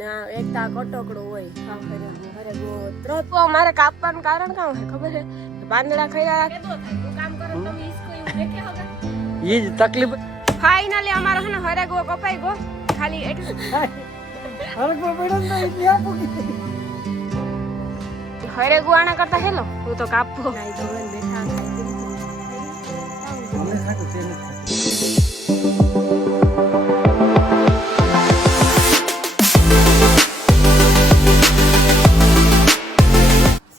એકતા કટોકડો હોય કામ કરે હરે ત્રત મારે કાપવાનું કારણ કામ હે ખબર હે પાંદડા ખઈરા કેતો થાય હું કામ કરું તમે ઈસકો એવું દેખે હોગા ઈ જ તકલીફ ફાઇનલી અમારો હે ને હરે ગો કપાઈ ગો ખાલી એટલું હરે ગો પડન તો ઈ આપુકી હરે ગો આના કરતા હેલો હું તો કાપવો નાઈ ધોન બેઠા મને ખાતો તે નથી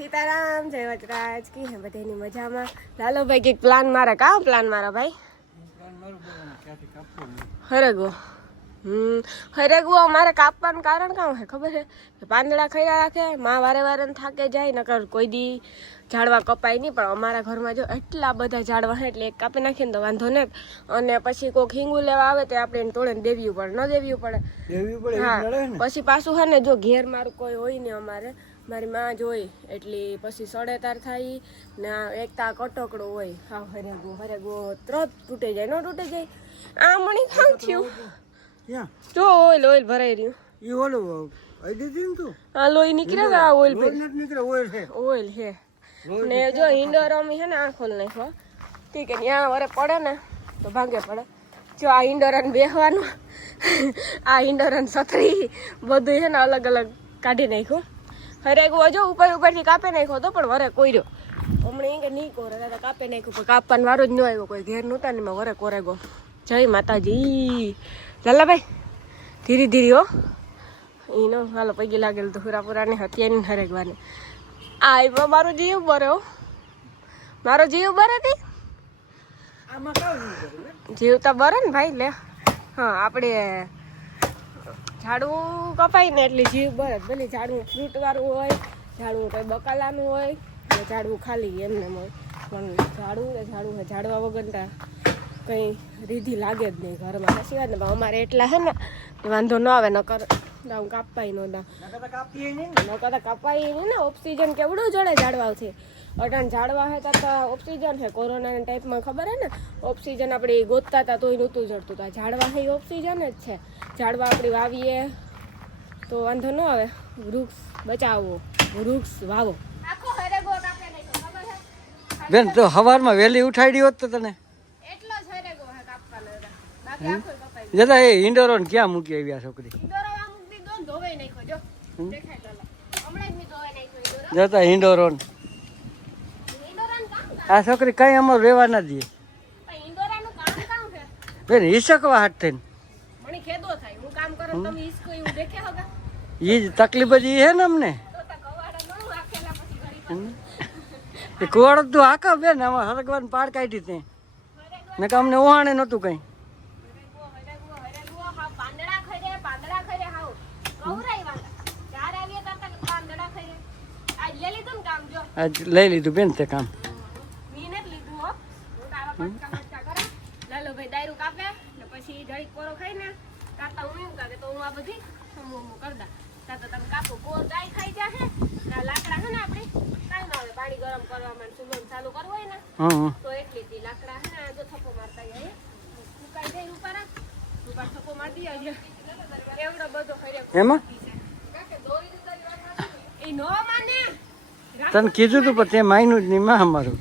सीताराम जय वजराज की है बधाई मजामा लालो भाई के प्लान मारा का प्लान मारा भाई हरेगो हरेगो हमारे कापવાનું કારણ કામ હે ખબર હે પાંદડા ખઈરા રાખે માં વારે વારે થાકે જાય નકર કોઈ દી ઝાડવા કપાય નહીં પણ અમારા ઘરમાં જો એટલા બધા ઝાડવા હે એટલે એક કાપી નાખીને તો વાંધો ને અને પછી કોક હિંગુ લેવા આવે તો આપણે એને તોડીને દેવ્યું પડે ન દેવ્યું પડે હા પછી પાછું હે ને જો ઘેર મારું કોઈ હોય ને અમારે મારી માં જોઈ એટલે પછી સડેતાર થાય ને એકતા કટોકડો હોય હા હરેગો ત્રત તૂટી જાય ન તૂટી જાય આ મણી ખાવ થયું જો ઓઇલ ભરાઈ રહ્યું ઈ ઓલો આઈ દીધી ને તું આ લોહી નીકળે આ ઓઇલ ભર નીકળે ઓઇલ હે ને જો ઇન્ડોરમી હે ને આ ખોલ નાખો ઠીક હે ત્યાં વરે પડે ને તો ભાગે પડે જો આ ઇન્ડોરન બેહવાનું આ ઇન્ડોરન છત્રી બધું છે ને અલગ અલગ કાઢી નાખ્યું હરેક જો ઉપરથી કાપી નાખ્યો હતો પણ વરે કોર્યો હમણાં કે નહીં કોરે દાદા કાપી નાખ્યું પણ કાપવાનું વારો જ ન આવ્યો કોઈ ઘેર નહોતા ને વરે કોરેગો જય માતાજી લાલાભાઈ ધીરે ધીરે હો એનો હાલો પૈકી લાગેલ તો પૂરાપુરાને હત્યાની હરેકવાની આ મારો જીવ બરે હો મારો જીવ બરે હતી જીવ તો બરે ને ભાઈ લે હા આપણે ઝાડવું કપાય ને એટલે જીવ બરે ભલે ઝાડવું ફ્રૂટ વાળું હોય ઝાડવું કંઈ બકાલાનું હોય ને ઝાડવું ખાલી એમને હોય પણ ઝાડવા વગર કંઈ રીધી લાગે જ નહીં ઘરમાં સાચી વાત ને અમારે એટલા હે ને વાંધો ન આવે નકર હું કાપાય નો દા નકર કાપાય નહીં ને ઓક્સિજન કેવડું જડે ઝાડવાથી અટાણ ઝાડવા હે તો ઓક્સિજન હે કોરોનાના ટાઈપમાં ખબર હે ને ઓક્સિજન આપણે ગોતતા હતા તોય નહોતું જડતું હતું ઝાડવા હે ઓક્સિજન જ છે ઝાડવા આપણે વાવીએ તો વાંધો ન આવે વૃક્ષ બચાવો વૃક્ષ વાવો આખો હરેગો કાપે નહીં ખબર હે બેન તો સવારમાં વહેલી ઉઠાડી હોત તો તને એટલો જ હરેગો હે કાપવાનો બાકી આખો કપાઈ જતા એ ઇન્ડોરોન ક્યાં મૂકી આવ્યા છોકરી ઇન્ડોરો આ મૂકી દો ધોવે નાખો જો દેખાય લાલા હમણાં જ મી ધોવે નાખ્યો ઇન્ડોરો જતા ઇન્ડોરોન આ છોકરી કઈ અમાર રહેવા ના દે ઇન્ડોરાનું કામ છે બેન હિસકવા હાથ થઈને મને ખેદો થાય હું કામ કરું તમે ઈસકો એવું દેખે હોગા ઈ જ તકલીફ જ હે ને અમને તો કવાડા નો રાખેલા પછી ઘડી એ કવાડ તો આકા બેન આમાં હરગવાન પાડ કાઢી તે ને કે અમને ઓહાણે નતું કઈ હરેગો હા પાંદડા ખરે હાવ કવરાઈ વાંગા ચાર આવીએ તો પાંદડા ખરે આજ લઈ લીધું ને કામ જો આજ લઈ લીધું બેન તે કામ લાલો ભાઈ દાયરું કાપે ને પછી જડી કોરો ખાઈ ને કાતા હું એમ કાકે તો હું આ બધી સમૂહ કરદા તાતો તમે કાપો કોર ગાય ખાઈ જાહે ના લાકડા હે ને આપણે કાઈ ન આવે પાણી ગરમ કરવા માં સુગંધ ચાલુ કરવો હોય ને તો એટલી થી લાકડા હે ને જો થપ્પો મારતા જાય સુકાઈ જાય ઉપર થપ્પો માર દી આજે એવડો બધો હરે એમાં કાકે દોરી એ નો માને તને કીધું તું પણ તે માયનું જ નહીં માં અમારું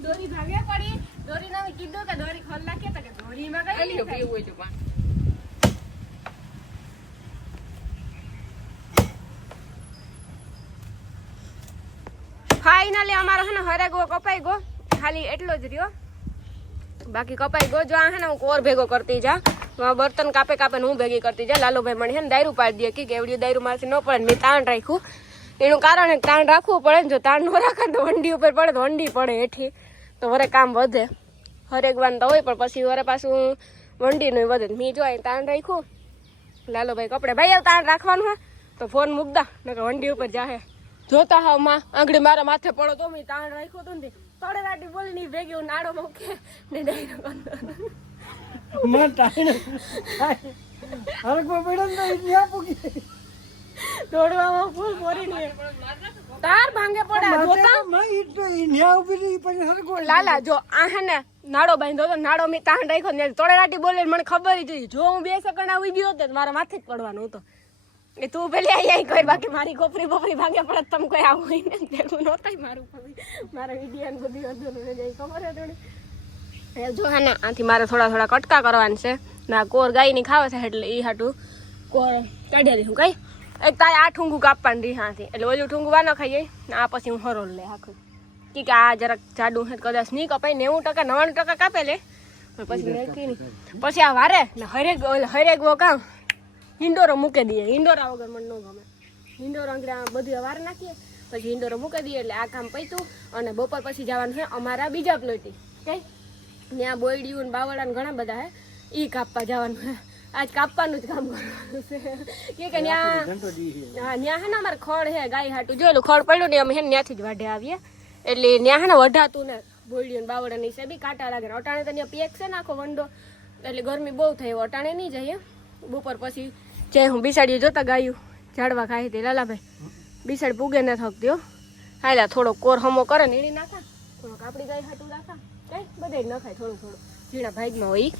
દોરી ભાગે પડી દોરી ના કીધું કે દોરી ખોલ નાખે તો કે દોરી માં કઈ લીધું પીવું હોય તો પણ ફાઇનલી અમારો હે ને હરેગો કપાઈ ગયો ખાલી એટલો જ રહ્યો બાકી કપાઈ ગયો જો આ હે ને હું કોર ભેગો કરતી જા બર્તન કાપે ને હું ભેગી કરતી જા લાલુભાઈ મને હે ને દાયરું પાડી દે કે એવડી દાયરું મારથી ન પડે મેં તાણ રાખ્યું એનું કારણ તાણ રાખવું પડે ને જો તાણ ન રાખે તો વંડી ઉપર પડે તો વંડી પડે હેઠી તો વરે કામ વધે હરેક વાન તો હોય પણ પછી વરે પાછું વંડીનું વધે મેં જો તાણ રાખ્યું લાલો ભાઈ કપડે ભાઈ તાણ રાખવાનું હે તો ફોન મૂકદા ને વંડી ઉપર જાહે જોતા હા માં આંગળી મારા માથે પડો તો મેં તાણ રાખ્યો તો ને તોડે રાટી બોલી ની ભેગી હું નાડો મૂકે ને ડાયરો દોડવામાં ફૂલ પોરી તાર ભાંગે પડે લાલા જો આ હે ને નાડો બાંધ્યો તો નાડો મેં તાણ રાખ્યો ને તોડે રાટી બોલે મને ખબર જ જો હું 2 સેકન્ડ આવી ગયો તો મારા માથે જ પડવાનો હતો એ તું પેલી આઈ કોઈ બાકી મારી કોપરી બોપરી ભાગે પડે તમે કોઈ આવું હોય ને ભેગું નહોતા મારું મારા વિડીયો બધી અધૂરું રહી જાય ખબર હે થોડી જો હા ને આથી મારે થોડા કટકા કરવાના છે ના કોર ગાયની ખાવે છે એટલે એ હાટું કોર કાઢી દઈશું કઈ એક તારે આ ઠુંગું કાપવાની રીહાથી એટલે ઓલું ઠુંગું વા ન ખાઈ જાય ને આ પછી હું હરોલ લે આખું કે આ જરાક જાડું છે કદાચ નહીં કપાય 90% 99% કાપે લે પણ પછી મેળકી નહીં પછી આ વારે ને હરેક કામ હિંડોરો મૂકી દઈએ હિંડોરા વગર મને ન ગમે હિંડોરો અંગડા બધું વાર નાખીએ પછી હિંડોરો મૂકી દઈએ એટલે આ કામ પૈતું અને બપોર પછી જવાનું છે અમારા બીજા પ્લોટી કઈ ત્યાં બોયડીયું ને બાવળા ને ઘણા બધા હે એ કાપવા જવાનું હે આજ કાપવાનું જ કામ કરવાનું છે કે ત્યાં હે ને અમારે ખડ હે ગાય હાટું જોયેલું ખડ પડ્યું ને અમે હે ત્યાંથી જ વાઢે આવીએ એટલે ત્યાં હે ને વઢાતું ને બોયડીયું ને બાવળા ની બી કાંટા લાગે અટાણે તો ત્યાં પેક છે ને આખો વંડો એટલે ગરમી બહુ થઈ અટાણે નહીં જઈએ બપોર પછી જે હું બિસાડી જોતા ગાયું ઝાડવા ખાઈ હતી લાલાભાઈ બિસાડી પૂગે ન થકતી હો હાલા થોડો કોર હમો કરે ને એની નાખા થોડોક આપણી ગાય હાટું નાખા કઈ બધે ન ખાય થોડું ઝીણા ભાગમાં હોય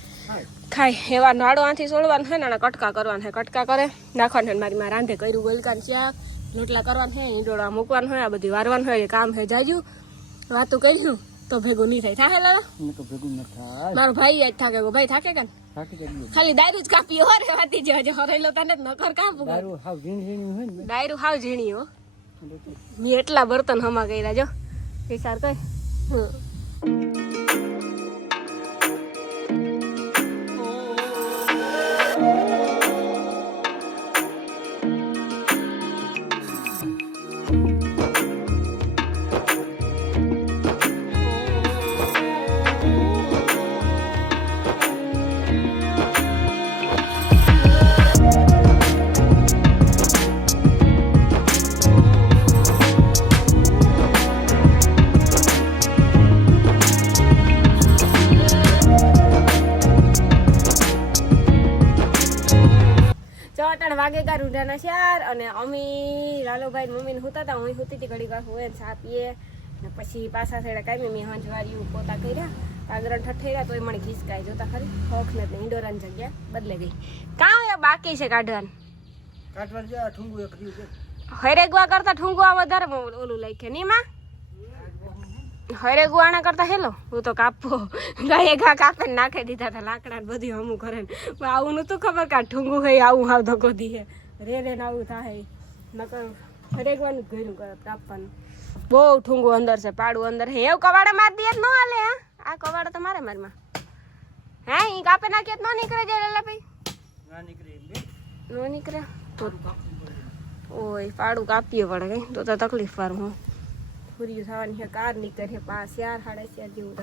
ખાય એવા નાડો આથી સોળવાનું છે ને કટકા કરવાના છે કટકા કરે નાખવાનું છે મારી માં રાંધે કર્યું ગલકાન શાક રોટલા કરવાનું છે ઈંડોળા મૂકવાનું હોય આ બધી વારવાનું હોય કામ છે જાજુ વાતું કર્યું તો ભેગું નહીં થાય થાય લાલા મારો ભાઈ આજ થાકે ભાઈ થાકે કે ખાલી દારૂ જ કાપી હો રે વાતી જે હજે હરેલો તને નકર કાપ દારૂ હાવ ઝીણી હો મે એટલા બર્તન હમા કર્યા જો વિચાર કઈ વાગેગા રૂંઢાના શાર અને અમી લાલોભાઈ મમ્મીને હુતા હતા હું હુતી હતી ઘડી વાર હોય ચા પીએ ને પછી પાછા થયેલા કાંઈ મેં હંજવારી પોતા કર્યા કાગરણ ઠઠેર્યા તો એ મને ખીસકાય જોતા ખરી હોખ ને ઈંડોરાની જગ્યા બદલે ગઈ કાં બાકી છે કાઢવાનું હરેગવા કરતા ઠુંગવા વધારે ઓલું લાગે નહીં માં હરેગવા આના કરતા હેલો હું તો કાપો ગાયે ઘા કાપે ને નાખી દીધા હતા લાકડા બધી હમું કરે ને આવું નતું ખબર કે ઠુંગું હોય આવું હાવ ધક્કો દીએ રે ને આવું થાય નકર હરેગવાનું ઘેરું કરે કાપવાનું બહુ ઠુંગું અંદર છે પાડું અંદર હે એવું કવાડે મારી દે ન હાલે હા આ કવાડે તો મારે મારમાં હે ઈ કાપે નાખીએ તો ન નીકળે જાય લાલા ભાઈ ન નીકળે ઓય પાડું કાપીએ પડે કઈ તો તકલીફ વાર હું પૂરી થવાની છે કાર નીકળે છે 5 4 4:30 જેવું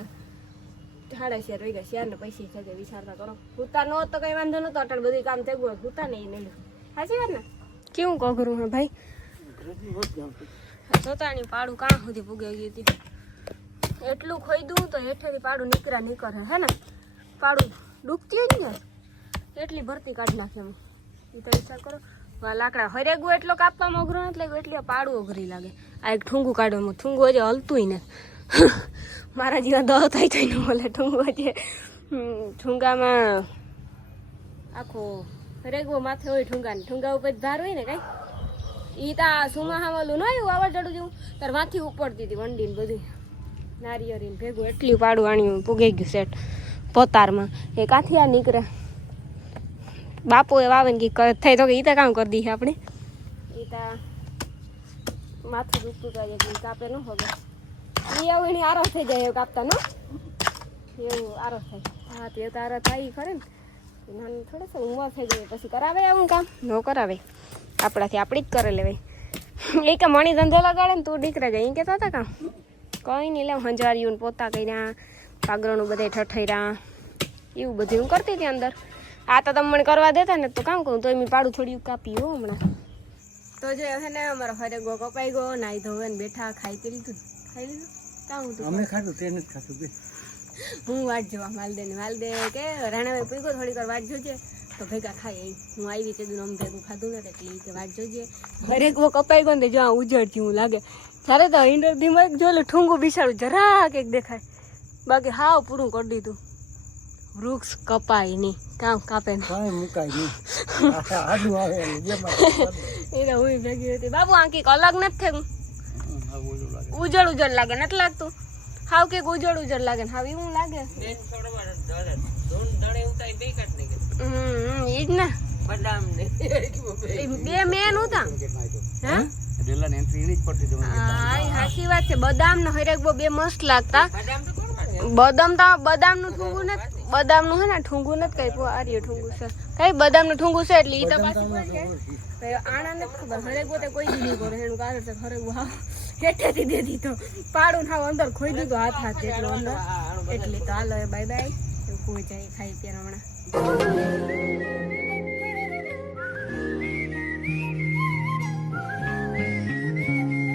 4:30 વાગ્યા શેર ને પૈસા થશે વિચારતા કરો હુતા નો તો કઈ વાંધો નતો અટલ બધું કામ થઈ ગયું હુતા નહીં નહીં સાચી વાત ને કેવું કોગરું હે ભાઈ જોતાની પાડું કાં સુધી પૂગી ગઈ હતી એટલું ખોઈ દઉં તો હેઠેથી પાડું નીકળે હે ને પાડું ડૂબતી હોય ને એટલી ભરતી કાઢી નાખે એમ એ તો વિચાર કરો લાકડા હરેગું એટલો કાપવામાં અઘરો નથી લાગ્યો એટલે પાડું અઘરી લાગે આ એક ઠુંગું કાઢવામાં ઠુંગું હજી હલતું ને મારા જેવા દહ થાય છે ને બોલે ઠુંગું હજી ઠુંગામાં આખો હરેગવો માથે હોય ઠુંગા ઉપર ધાર હોય ને કાંઈ એ તા સુમાહાવાલું ન આવ્યું વાવાઝોડું જેવું તાર માથી ઉપડતી હતી વંડીને બધું નારિયેળીને ભેગું એટલી પાડું આણ્યું પૂગી ગયું સેટ પોતારમાં એ કાંથી આ નીકળે બાપો એ વાવે ને થઈ તો કે ઈ તો કામ કરી દઈએ આપણે એ તા માથું દુખતું કરીએ કે કાપે ન હોગે એ આવું એની આરો થઈ જાય એવું કાપતા ન એવું આરો થાય હા તે તો આરો થાય ખરે ને નાની થોડું ઉંમર થઈ જાય પછી કરાવે આવું કામ ન કરાવે આપણાથી આપણી જ કરે લેવાય એ કે મણી ધંધો લગાડે ને તું દીકરા જાય એ કહેતા હતા કામ કંઈ નહીં લે હંજવારીયું ને પોતા કર્યા કાગરણું બધે ઠઠર્યા એવું બધું હું કરતી હતી અંદર આ તો તમે મને કરવા દેતા ને તો કામ કહું તો એમ પાડું થોડી કાપી હો હમણાં તો જે હે ને અમારો હરેગો કપાઈ ગયો નાઈ ધોવે ને બેઠા ખાઈ પી લીધું કામ હતું અમે ખાધું તે નથી ખાધું બે હું વાટ જોવા માલદે કે રાણાભાઈ પૂગો થોડીક વાર વાટ જોજે તો ભેગા ખાઈ હું આવી તે દુન ભેગું ખાધું ને એટલે કે વાટ જોજે હરેગો કપાઈ ગયો ને જો આ ઉજળ જેવું લાગે ત્યારે તો ઇન્ડર ધીમા જોયું ઠુંગું બિસાડું જરા કંઈક દેખાય બાકી હાવ પૂરું કરી દીધું વૃક્ષ કપાય નહીં, કામ કાપે નહીં, કાંઈ મુકાય નહીં. આડું આવે એટલે જેમાં એને હું ભેગી હતી. બાબુ આ કંઈક અલગ નથી થયું, ઉજળ ઉજળ લાગે નથી લાગતું? હાવ કંઈક ઉજળ ઉજળ લાગે ને હાવ એવું લાગે. ઈ જ ને બે મેન હતા. હા સાચી વાત છે. બદામ ને હરેકબો બે મસ્ત લાગતા. બદામ નું ઠુંગું નથી, બદામ નું હે ને ઠુંગું નથી કઈ આર્ય ઠુંગું છે કઈ બદામ નું ઠુંગું છે એટલે ઈ તો પાછું છે આણા નથી ખબર. હરેકબો તે કોઈ દી નહીં કરે એનું કારણ છે હરેકબો હા હેઠેથી દે દીધો પાડું હાવ અંદર ખોઈ દીધો હાથ જેટલો અંદર. એટલે તો હાલો બાય બાય કોઈ જાય ખાઈ ત્યારે હમણાં.